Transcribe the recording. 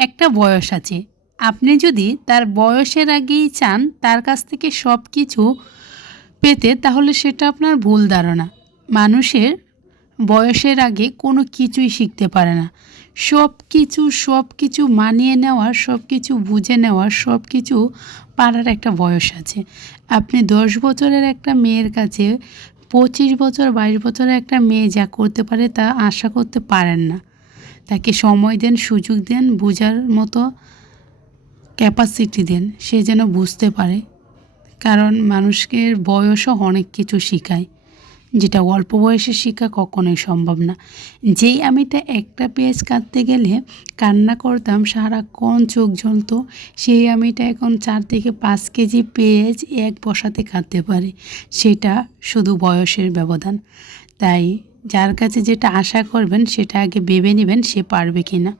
একটা বয়স আছে। আপনি যদি তার বয়সের আগেই চান তার কাছ থেকে সব কিছু পেতে, তাহলে সেটা আপনার ভুল ধারণা। মানুষের বয়সের আগে কোনো কিছুই শিখতে পারে না। সব কিছু মানিয়ে নেওয়ার, সব কিছু বুঝে নেওয়ার, সব কিছু পারার একটা বয়স আছে। আপনি 10 বছরের একটা মেয়ের কাছে 25 বছর 22 বছরের একটা মেয়ে যা করতে পারে তা আশা করতে পারেন না। তাকে সময় দেন, সুযোগ দেন, বোঝার মতো ক্যাপাসিটি দেন, সে যেন বুঝতে পারে। কারণ মানুষকে বয়সও অনেক কিছু শেখায়, যেটা অল্প বয়সে শেখা কখনোই সম্ভব না। যেই আমিটা একটা পেঁয়াজ কাটতে গেলে কান্না করতাম, সারাক্ষণ চোখ জ্বলতো, সেই আমিটা এখন 4 থেকে 5 কেজি পেঁয়াজ এক বসাতে কাটতে পারে। সেটা শুধু বয়সের ব্যবধান। তাই যার কাছে যেটা আশা করবেন সেটা আগে ভেবে নেবেন সে পারবে কি না।